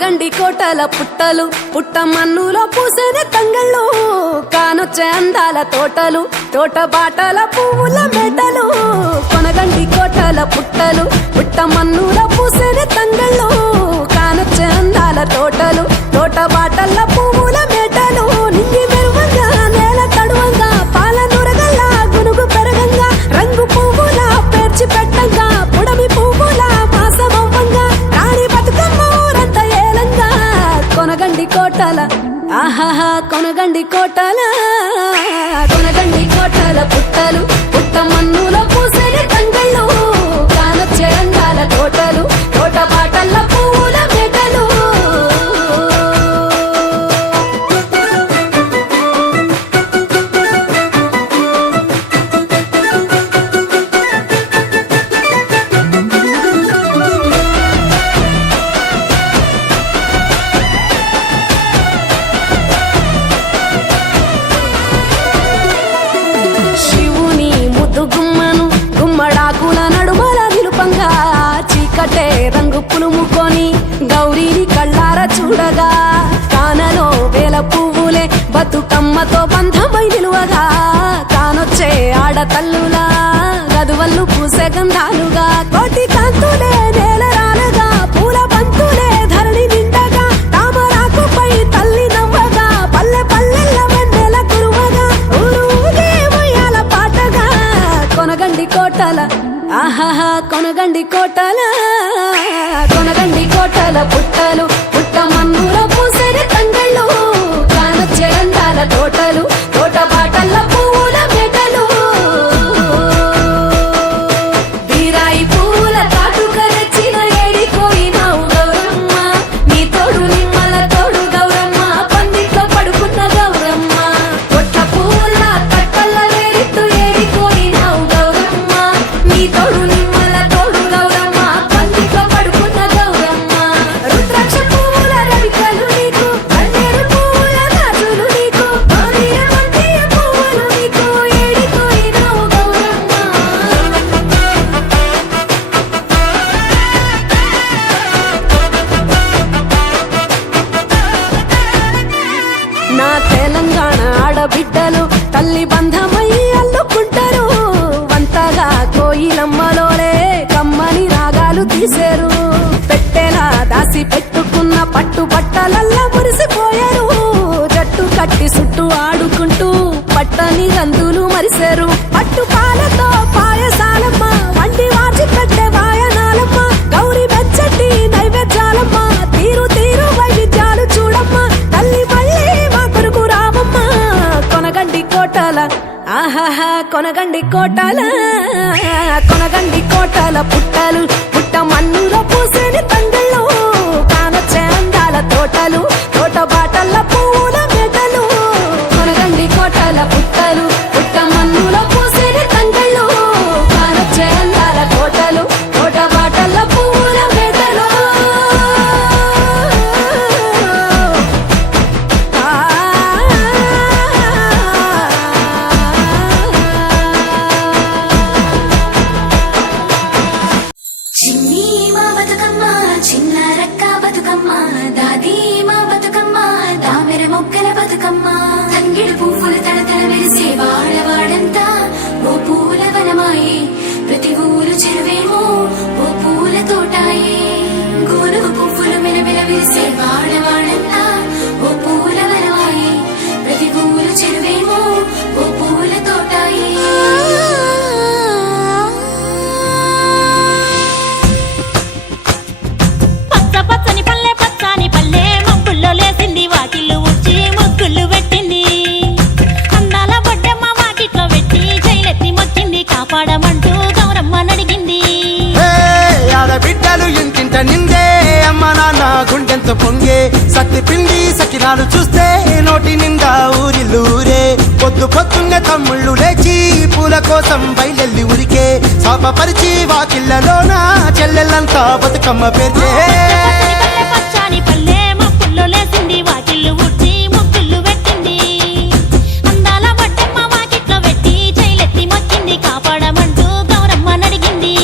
కొనగండి కోటల పుట్టలు పుట్ట మన్నులో పూసేది తంగళ్ళు కానొచ్చే అందాల తోటలు తోట బాటల పువ్వుల మెటలు కొనగండి కోటల పుట్టలు పుట్ట మన్నులో పూసేది తంగళ్ళు కానొచ్చే అందాల తోటలు తోట బాటల పువ్వుల మెటలు నింగి మెరువంగా నేల తడువంగా పాల నురగల్లా గునుగు పెరగంగా రంగు పువ్వుల పేర్చి పెట్టంగా పుడమి పువ్వుల మాసమవ్వంగా రాణి బతుకమ్మ ఊరంతా ఏలంగా కొనగండి కోటల ఆహాహా కొనగండి కోటల కొనగండి కోటల పుట్టలు పుట్ట మన్నులో పూసేది తంగళ్ళు కానొచ్చే అందాల తోటలు తోట బాటల పువ్వుల మెటలు చీకటే రంగు పులుముకొని గౌరీని కళ్ళార చూడగా కానలో వేల పువ్వులే బతుకమ్మతో బంధమై నిలువగా కానొచ్చే ఆడతల్లులా గదువల్లు పూసే గంధాలుగా కోటి కాంతులే నేల రాలగా పూల బంతులే ధరణి నిండగా తామరాకుపై తల్లి నవ్వగా పల్లె పల్లెల్ల వెన్నెల కురువగా ఊరు ఊగే ఉయ్యాల పాటగా కొనగండి కోటల ఆహాహా కొనగండి కోటల కొనగండి కోటల పుట్టలు పుట్ట మన్నులో పూసేది తంగళ్ళు కానొచ్చే అందాల తోటలు తోట బాటల పువ్వుల మెటలు బీరాయి పువ్వుల తాటుక తెచ్చిన ఏడిపోయినావు గౌరమ్మ నీ తోడు నిమ్మల తోడు గౌరమ్మ పందిట్లో పడుకున్న గౌరమ్మ కొట్ట పువ్వుల కట్టల్ల వేరిత్తు ఏడిపోయినావు గౌరమ్మ నీ తోడు నిమ్మల తోడు గౌరమ్మ పందిట్లో పడుకున్న గౌరమ్మ రుద్రాక్ష పువ్వుల రవికలు నీకు కన్నేరు పువ్వుల గాజులు నీకు గౌరీయమంతియ పువ్వులు నీకు ఏడిపోయినావు గౌరమ్మ నా తెలంగాణ ఆడబిడ్డలు తల్లి బంధమై అల్లుకుంటారు వంతగా కోయిలమ్మలోనే కమ్మని రాగాలు తీసేరు పెట్టేలా దాసి పెట్టుకున్న పట్టు బట్టలల్లా మురిసిపోయారు జట్టు కట్టి చుట్టూ ఆడుకుంటూ పట్టని గంతులు మరిసేరు పట్టు పాలతో పాయసాలమ్మ వండి వాచి పెట్టే వాయనాలమ్మ గౌరీ వెచ్చటి నైవేద్యాలమ్మ తీరు తీరు వైవిధ్యాలు చూడమ్మ తల్లి మళ్ళీ మా కొరకు రామమ్మ కొనగండి కోటల ఆహాహా కొనగండి కోటల కొనగండి కోటల పుట్టలు పుట్ట మన్నులో పూసేది తంగళ్ళు కానొచ్చే అందాల తోటలు తోట బాటల పువ్వుల మెటలు కొనగండి కోటల పుట్టలు పుట్ట మన్నులో పూసేది తంగళ్ళు కానొచ్చే అందాల తోటలు తోట బాటల పువ్వుల మెటలు చిన్ని మా బతుకమ్మ చిన్న రక్క బతుకమ్మ దాది మా బతుకమ్మ దామెర మొగ్గల బతుకమ్మ తంగిడు పువ్వులు తడతడ మెరిసే వాడవాడంతా ఓ పూల వనమాయే ప్రతి ఊరు చెరువేమో ఓ పూల తోటాయే గోనుగు పువ్వులు మెలమెల విరిసే వాడవాడంతా ఓ పూల వనమాయే ప్రతి ఊరు చెరువేమో ఓ పూల తోటాయే పచ్చ పచ్చని పల్లె పచ్చని పల్లె మబ్బుల్లో లేసింది వాకిళ్ళు ఉచ్చి ముగ్గులు పెట్టింది అందాల బొడ్డమ్మ వాకిట్లో పెట్టి జైలెత్తి మొక్కింది కాపాడమంటూ గౌరమ్మ నడిగింది ఆడబిడ్డలు ఇంటింట నిందే అమ్మ నాన్న గుండెంత పొంగే సత్తి పిండి సకినాలు చూస్తే నోటి నిండా ఊరిల్లూరే పొద్దు పొద్దున్న తమ్ముళ్ళు లేచి పూల కోసం బయలెల్లి ఉరికే శాపపరిచి వాకిళ్ళలోన చెల్లెళ్ళంతా బతుకమ్మ పేర్చే పచ్చని పల్లె మబ్బుల్లో లేసింది వాకిళ్ళు ఉచ్చి ముగ్గులు పెట్టింది అందాల బొడ్డమ్మ వాకిట్లో పెట్టి జైలెత్తి మొక్కింది కాపాడమంటూ గౌరమ్మ నడిగింది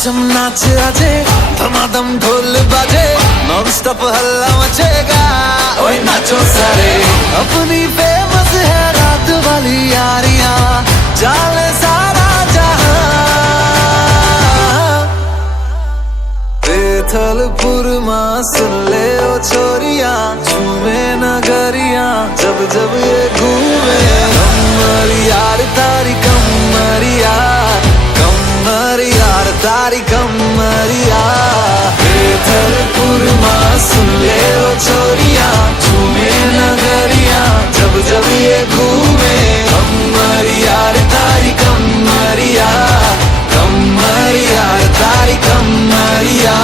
छम नाच आजे धमाधम ढोल बाजे नॉन स्टॉप हल्ला मचेगा ओए नाचो सारे अपनी फेमस है रात वाली यारियां जाने सारा जहां बेथलपुर मां सुन ले ओ छोरियां झूमे नगरियां जब जब ये घूमे कमर यार तारी कमरिया कमर यार तारी कमरिया बेथलपुर मां सुन ले ओ छोरियां झूमे नगरियां जब जब ये घूमे कमर यार तारी कमरिया कमर यार तारी कमरिया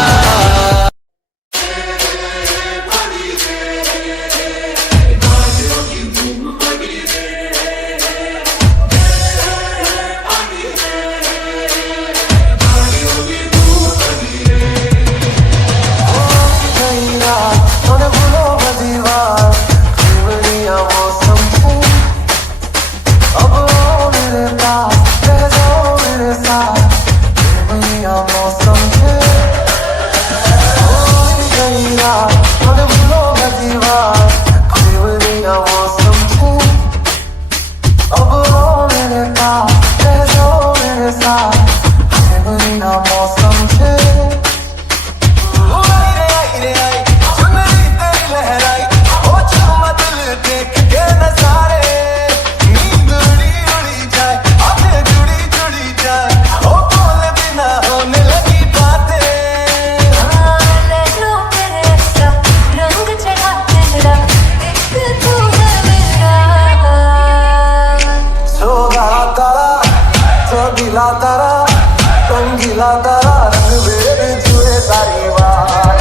रंगीला तारा रंग मेरे जुए सारी बात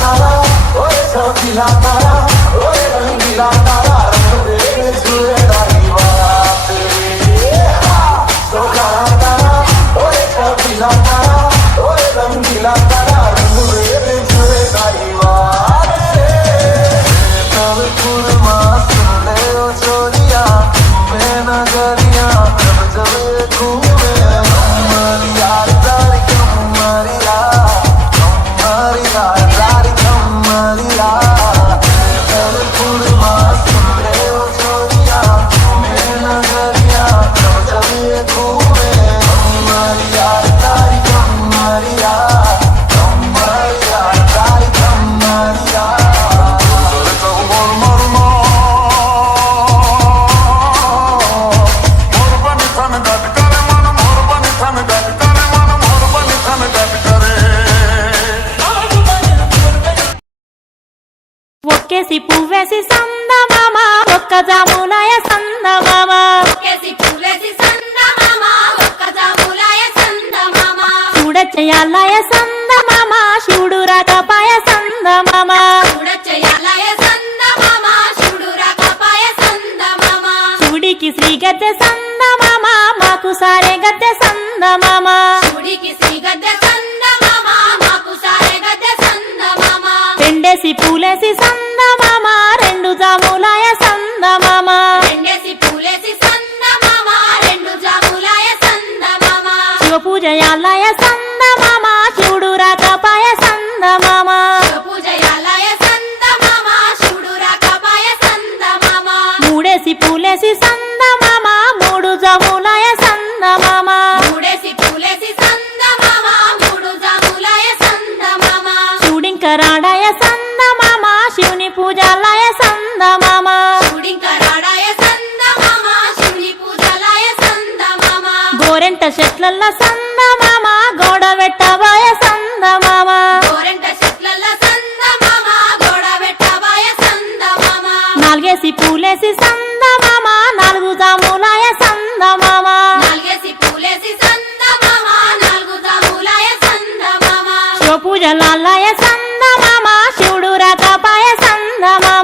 तारा ओए रंगीला तारा ओए रंगीला तारा रंग मेरे जुए सारी बात तारा ओए रंगीला तारा ओए रंगीला तारा रंग मेरे जुए सारी बात बेथलपुर मां सुन ले ओ छोरिया मैं नगरिया जब जब घूमे कमरिया तारी कमरिया कमरिया तारी कमरिया बेथलपुर मां सुन ले ओ छोरिया मैं नगरिया जब जब घूमे कमरिया तारी कमरिया कमरिया तारी कमरिया ఒక్కేసి పువ్వేసి సందమామ ఒక్క జాములాయ సందమామ ఒక్కేసి పువ్వేసి సందమామ ఒక్క జాములాయ సందమామ చూడచ్చయాలయ సందమామ శివుడు రాకపాయ సందమామ చూడచ్చయాలయ సందమామ శివుడు రాకపాయ సందమామ శివుడికి శ్రీ గద్దె సందమామ మాకు సారే గద్దె సందమామ శివుడికి శ్రీ గద్దె సందమామ మాకు సారే గద్దె సందమామ రెండేసి పూలేసి సందమామ రెండు జాములాయ సందమామ రెండేసి పూలేసి సందమామ రెండు జాములాయ సందమామ శివ పూజయాలయ సందమామ శివుడు రాకపాయ సందమామ పూజయాలయ సందమామ శివుడు రాకపాయ సందమామ మూడేసి పూలేసి సందమామ మూడు జాములాయ సందమామ మూడేసి పూలేసి సందమామ మూడు జాములాయ సందమామ శివుడింకరాడాయ సందమామ శివుని పూజాలయ సందమామ శివుడింకరాడాయ సందమామ శివుని పూజలాయ సందమామ గోరెంట చెట్లల్ల సందమామ గోడ వెట్టబాయ సందమామ గోరెంట చెట్లల్ల సందమామ గోడ వెట్టబాయ సందమామ నాలుగేసి పూలేసి సందమామ నాలుగు జాములాయ సందమామ నాలుగేసి పూలేసి సందమామ నాలుగు జాములాయ సందమామ శివ పూజలాలయ సందమామ శివుడు రాకపాయ సందమామ